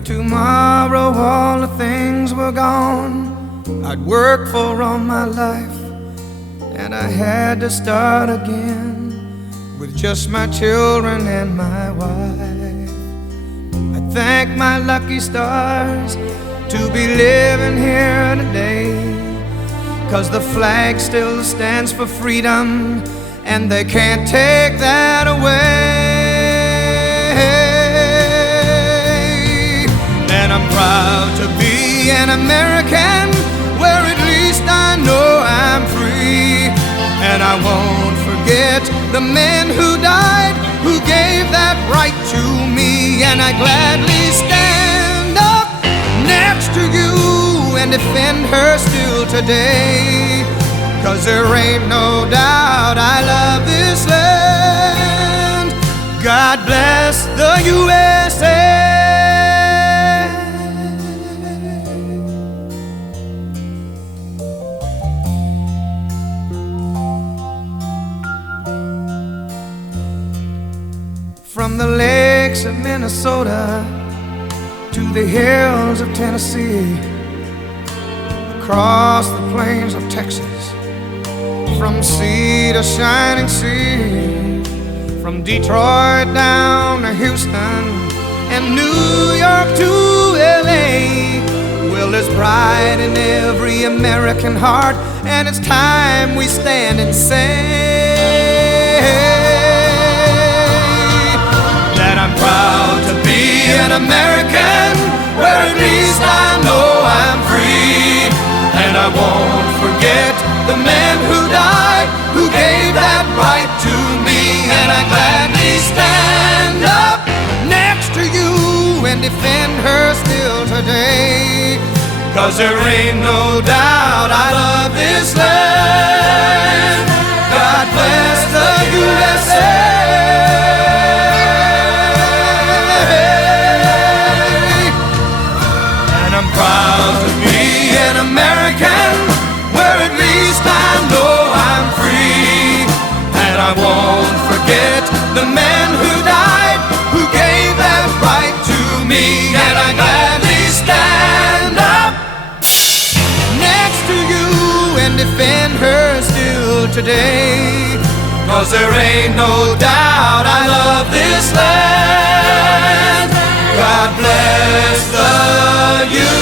If tomorrow all the things were gone I'd worked for all my life, and I had to start again with just my children and my wife. I thank my lucky stars to be living here today, 'cause the flag still stands for freedom, and they can't take that away. And I'm proud to be an American, where at least I know I'm free. And I won't forget the men who died, who gave that right to me. And I gladly stand up next to you and defend her still today, 'cause there ain't no doubt I love this land. God bless the USA. From the lakes of Minnesota to the hills of Tennessee, across the plains of Texas, from sea to shining sea, from Detroit down to Houston and New York to LA. Well, there's pride in every American heart, and it's time we stand and say that I'm proud to be an American, where at least I know I'm free. And I won't forget the men who died, who gave that right to me. And I gladly stand up next to you and defend her still today, 'cause there ain't no doubt I love this land. God bless the USA. And I'm proud to be an American, where at least I know I'm free. And I won't forget the men who died, who gave that right to me. And I gladly stand up next to you and defend her still today, 'cause there ain't no doubt I love this land. God bless the USA.